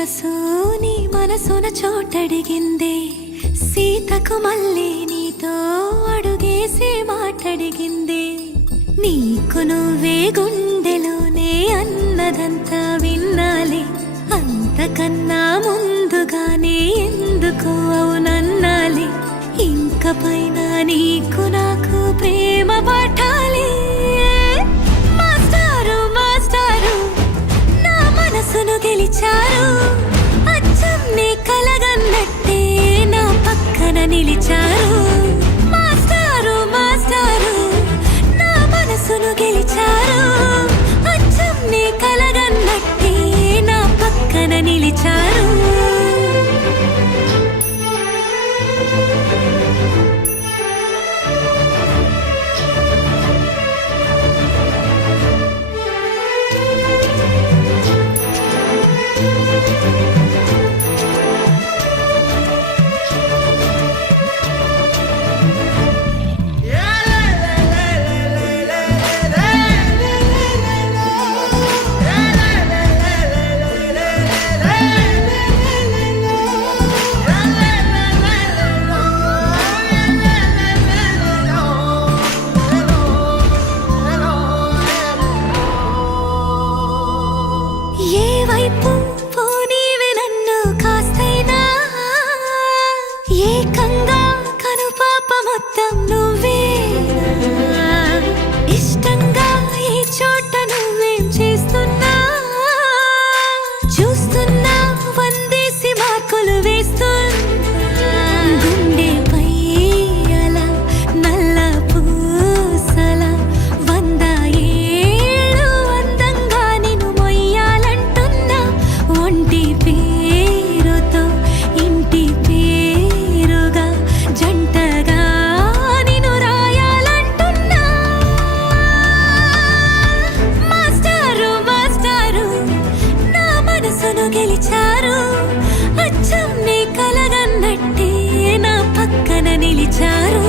మనసు నీ మనసున చోటడిగిందే, సీతకు మళ్ళీ నీతో అడుగేసి మాటడిగిందే. నీకు నువ్వే గుండెలోనే అన్నదంతా విన్నాలే, అంతకన్నా ముందుగానే ఎందుకు అవునన్నాలే. ఇంక పైన నీకు నాకు ప్రేమ పాఠాలే. మాస్టారు మాస్టారు నా మనసును గెలిచారు, అచ్చం నీ కలగన్నట్టే నా పక్కన నిలిచారు. మాస్టారు మాస్టారు నా మనసును గెలిచారు, అచ్చం నీ కలగన్నట్టే నా పక్కన నిలిచారు. వైపు పోనీవే నన్ను కాస్తైనా, ఏకంగా కనుపాప మొత్తం నువ్వే. ఇష్టంగా ఈ చోట నువ్వేం చేస్తున్నా, చూస్తున్నా వందేసి మార్కులు వేస్తున్నా. గుండెపై అలా నల్ల పూసల 100 ఏళ్ళు అందంగా నిన్ను మొయ్యాలంటున్నా. ఒంటి పేరుతో ఇంటి పేరుగా జంటగా నిన్ను రాయాలంటున్నా. మాస్టారు మాస్టారు నా మనసును గెలిచారు, అచ్చం నీ కలగన్నట్టే నా పక్కన నిలిచారు.